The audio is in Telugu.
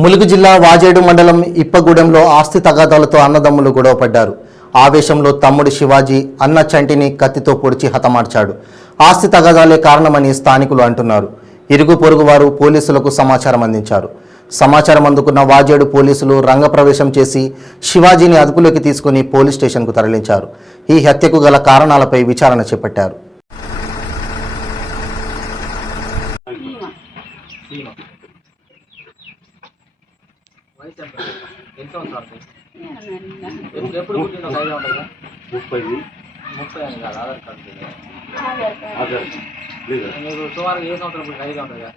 ములుగు జిల్లా వాజేడు మండలం ఇప్పగూడెంలో ఆస్తి తగాదాలతో అన్నదమ్ములు గొడవపడ్డారు. ఆవేశంలో తమ్ముడు శివాజీ అన్న చంటిని కత్తితో పొడిచి హతమార్చాడు. ఆస్తి తగాదాలే కారణమని స్థానికులు అంటున్నారు. ఇరుగు పొరుగు వారు పోలీసులకు సమాచారం అందించారు. సమాచారం అందుకున్న వాజేడు పోలీసులు రంగప్రవేశం చేసి శివాజీని అదుపులోకి తీసుకుని పోలీస్ స్టేషన్కు తరలించారు. ఈ హత్యకు గల కారణాలపై విచారణ చేపట్టారు. ఎప్పుడు పుట్టిన ఐడియా ఉంటుందా? 30 అని కాదు, ఆధార్ కార్డు మీకు సుమారు ఏ సంవత్సరం పుట్టిన ఐడియా ఉంటుందా?